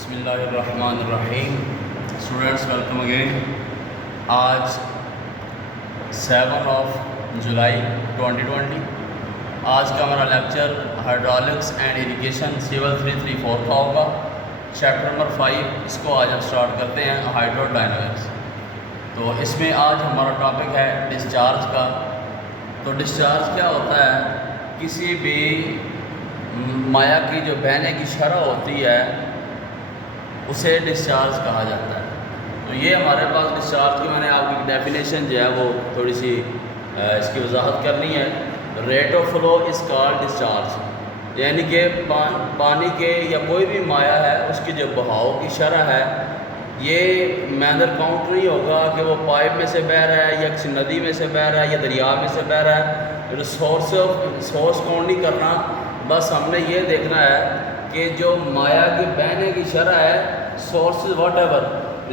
بسم اللہ الرحمن الرحیم. Students welcome again. آج 7 جولائی 2020. آج کا ہمارا lecture hydraulics and irrigation civil 334 کا ہوگا. چیپٹر نمبر 5 اس کو آج ہم اسٹارٹ کرتے ہیں ہائیڈرو ڈائنامکس. تو اس میں آج ہمارا ٹاپک ہے ڈسچارج کا. تو ڈسچارج کیا ہوتا ہے؟ کسی بھی مائع کی جو بہنے کی شرح ہوتی ہے اسے ڈسچارج کہا جاتا ہے. تو یہ ہمارے پاس ڈسچارج کی میں نے آپ کی ڈیفینیشن جو ہے وہ تھوڑی سی اس کی وضاحت کرنی ہے. Rate of flow is called discharge. یعنی کہ پانی کے یا کوئی بھی مائع ہے اس کی جو بہاؤ کی شرح ہے یہ مینر کاؤنٹ نہیں ہوگا کہ وہ پائپ میں سے بہہ رہا ہے یا کسی ندی میں سے بہہ رہا ہے یا دریا میں سے بہہ رہا ہے. سورس کاؤنٹ نہیں کرنا. بس ہم نے یہ دیکھنا ہے کہ جو مائع کی بہنے کی شرح ہے سورسز واٹ ایور،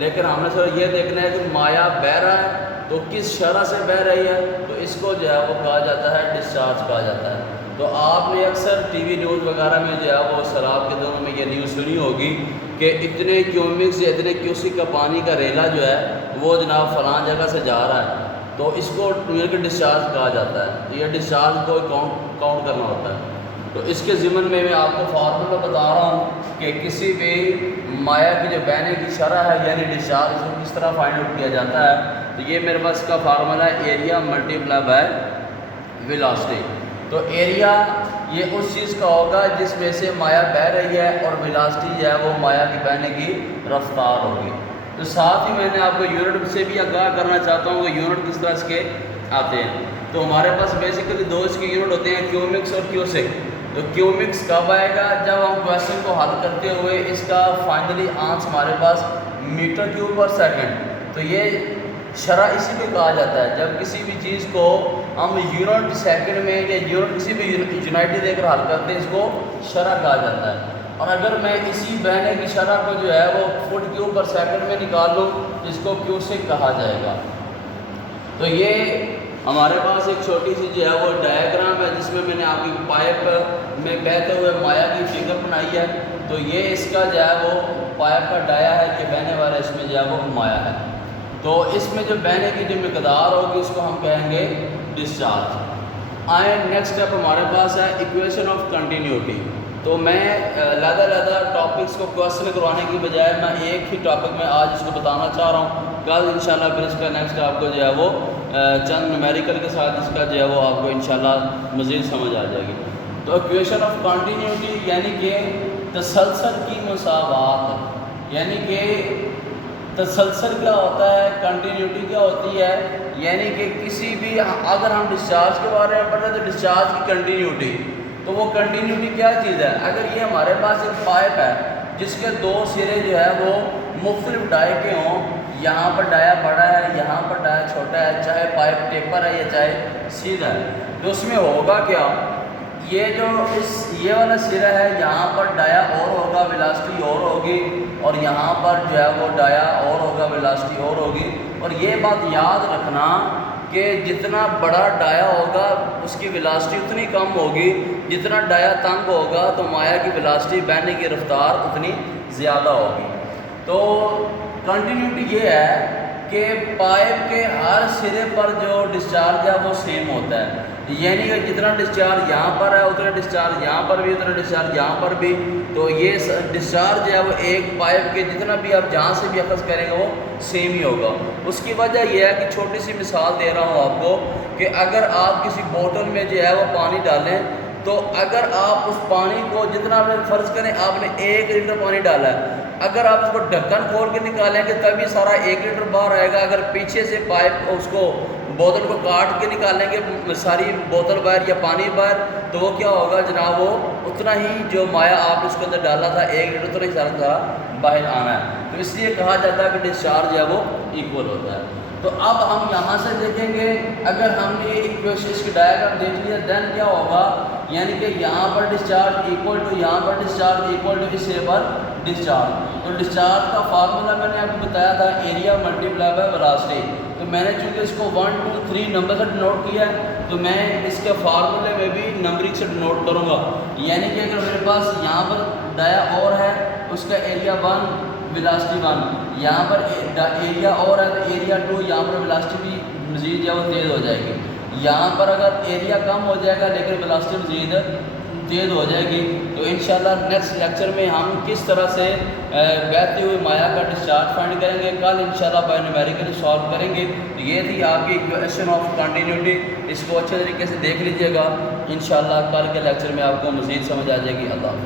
لیکن ہم نے سر یہ دیکھنا ہے کہ مائع بہہ رہا ہے تو کس شرح سے بہہ رہی ہے. تو اس کو جو ہے وہ کہا جاتا ہے ڈسچارج کہا جاتا ہے. تو آپ نے اکثر ٹی وی نیوز وغیرہ میں جو ہے وہ سیلاب کے دنوں میں یہ نیوز سنی ہوگی کہ اتنے کیومکس یا اتنے کیوسک کا پانی کا ریلا جو ہے وہ جناب فلاں جگہ سے جا رہا ہے تو اس کو ڈسچارج کہا جاتا ہے. یہ ڈسچارج کو کاؤنٹ کرنا ہوتا ہے. تو اس کے ضمن میں آپ کو فارمولا بتا رہا ہوں کہ کسی بھی مائع کی جو بہنے کی شرح ہے یعنی ڈسچارج اس کو کس طرح فائنڈ آؤٹ کیا جاتا ہے. تو یہ میرے پاس کا فارمولا ہے ایریا ملٹیپلائی بائی ویلاسٹی. تو ایریا یہ اس چیز کا ہوگا جس میں سے مائع بہہ رہی ہے اور ویلاسٹی جو ہے وہ مائع کی بہنے کی رفتار ہوگی. تو ساتھ ہی میں نے آپ کو یونٹ سے بھی آگاہ کرنا چاہتا ہوں کہ یونٹ کس طرح اس کے آتے ہیں. تو ہمارے پاس بیسیکلی دو اس کے یونٹ ہوتے ہیں، کیومکس اور کیوسک. تو کیومکس کب آئے گا؟ جب ہم کویشچن کو حل کرتے ہوئے اس کا فائنلی آنسر ہمارے پاس میٹر کیوب پر سیکنڈ. تو یہ شرح اسی پہ کہا جاتا ہے جب کسی بھی چیز کو ہم یونٹ سیکنڈ میں یا یونٹ کسی بھی یونٹی دے کر حل کرتے ہیں اس کو شرح کہا جاتا ہے. اور اگر میں اسی بہنے کی شرح کو جو ہے وہ فٹ کیوب پر سیکنڈ میں نکال لوں تو اس کو کیوسک کہا جائے گا. تو یہ ہمارے پاس ایک چھوٹی سی جو ہے وہ ڈائیگرام ہے جس میں میں نے آپ کی پائپ میں بہتے ہوئے مائع کی فگر بنائی ہے. تو یہ اس کا جو ہے وہ پائپ کا ڈایا ہے، یہ بہنے والا اس میں جو ہے وہ مائع ہے. تو اس میں جو بہنے کی جو مقدار ہوگی اس کو ہم کہیں گے ڈسچارج. نیکسٹ اسٹیپ ہمارے پاس ہے ایکویشن آف کنٹینیوٹی. تو میں علیحدہ ٹاپکس کو کویشچن کروانے کی بجائے میں ایک ہی ٹاپک میں آج اس کو بتانا چاہ رہا ہوں. کل انشاءاللہ پھر اس کا نیکسٹ آپ کو جو ہے وہ چند نومیریکل کے ساتھ اس کا جو ہے وہ آپ کو انشاءاللہ مزید سمجھ آ جائے گی. تو ایکویشن آف کنٹینیوٹی یعنی کہ تسلسل کی مساوات. یعنی کہ تسلسل کیا ہوتا ہے، کنٹینیوٹی کیا ہوتی ہے. یعنی کہ کسی بھی اگر ہم ڈسچارج کے بارے میں پڑھ رہے ہیں تو ڈسچارج کی کنٹینیوٹی. تو وہ کنٹینیوٹی کیا چیز ہے؟ اگر یہ ہمارے پاس ایک پائپ ہے جس کے دو سرے جو ہے وہ مختلف ڈائی کے ہوں، یہاں پر ڈایا بڑا ہے یہاں پر ڈایا چھوٹا ہے، چاہے پائپ ٹیپر ہے یا چاہے سیدھا ہے، تو اس میں ہوگا کیا؟ یہ والا سرا ہے یہاں پر ڈایا اور ہوگا ویلاسٹی اور ہوگی، اور یہاں پر جو ہے وہ ڈایا اور ہوگا ویلاسٹی اور ہوگی. اور یہ بات یاد رکھنا کہ جتنا بڑا ڈایا ہوگا اس کی ویلاسٹی اتنی کم ہوگی، جتنا ڈایا تنگ ہوگا تو مائع کی ویلاسٹی بہنے کی رفتار اتنی زیادہ ہوگی. تو کنٹینیوٹی یہ ہے کہ پائپ کے ہر سرے پر جو ڈسچارج ہے وہ سیم ہوتا ہے. یعنی کہ جتنا ڈسچارج یہاں پر ہے اتنا ڈسچارج یہاں پر بھی، اتنا ڈسچارج یہاں پر بھی. تو یہ ڈسچارج جو ہے وہ ایک پائپ کے جتنا بھی آپ جہاں سے بھی اخذ کریں گے وہ سیم ہی ہوگا. اس کی وجہ یہ ہے کہ چھوٹی سی مثال دے رہا ہوں آپ کو کہ اگر آپ کسی بوتل میں جو ہے وہ پانی ڈالیں تو اگر آپ اس پانی کو جتنا فرض کریں آپ نے 1 لیٹر پانی ڈالا ہے، اگر آپ اس کو ڈھکن کھول کے نکالیں گے تبھی سارا 1 لیٹر باہر آئے گا. اگر پیچھے سے پائپ اس کو بوتل کو کاٹ کے نکالیں گے ساری بوتل باہر یا پانی باہر تو وہ کیا ہوگا جناب، وہ اتنا ہی جو مائع آپ اس کے اندر ڈالا تھا 1 لیٹر اتنا ہی سارا باہر آنا ہے. تو اس لیے کہا جاتا ہے کہ ڈسچارج جو ہے وہ ایکول ہوتا ہے. تو اب ہم یہاں سے دیکھیں گے اگر ہم نے یہ ایکویشن اس کی ڈائیگرام دیکھ لیا دین کیا ہوگا. یعنی کہ یہاں پر ڈسچارج ایکول ٹو یہاں پر ڈسچارج ایکول ٹو اس پر ڈسچارج. تو ڈسچارج کا فارمولا میں نے آپ کو بتایا تھا ایریا ملٹیپلائی بائی ویلاسٹی. تو میں نے چونکہ اس کو 1 2 3 نمبر سے ڈینوٹ کیا ہے تو میں اس کے فارمولے میں بھی نمبرنگ سے ڈینوٹ کروں گا. یعنی کہ اگر میرے پاس یہاں پر ڈایا اور ہے اس کا ایریا 1 ویلاسٹی 1، یہاں پر ایریا اور ہے ایریا 2، یہاں پر ویلاسٹی بھی مزید جو ہے وہ تیز ہو جائے گی۔ یہاں پر اگر ایریا کم ہو جائے گا لیکن ویلاسٹی مزید تیز ہو جائے گی۔ تو انشاءاللہ نیکسٹ لیکچر میں ہم کس طرح سے بہتے ہوئے مایع کا ڈسچارج فائنڈ کریں گے، کل انشاءاللہ بائی نیومیریکلی سالو کریں گے۔ تو یہ تھی آپ کی ایکویشن آف کنٹینیوٹی، اس کو اچھے طریقے سے دیکھ لیجیے گا، انشاءاللہ کل کے لیکچر میں آپ کو مزید سمجھ آ جائے گی۔ اللہ حافظ۔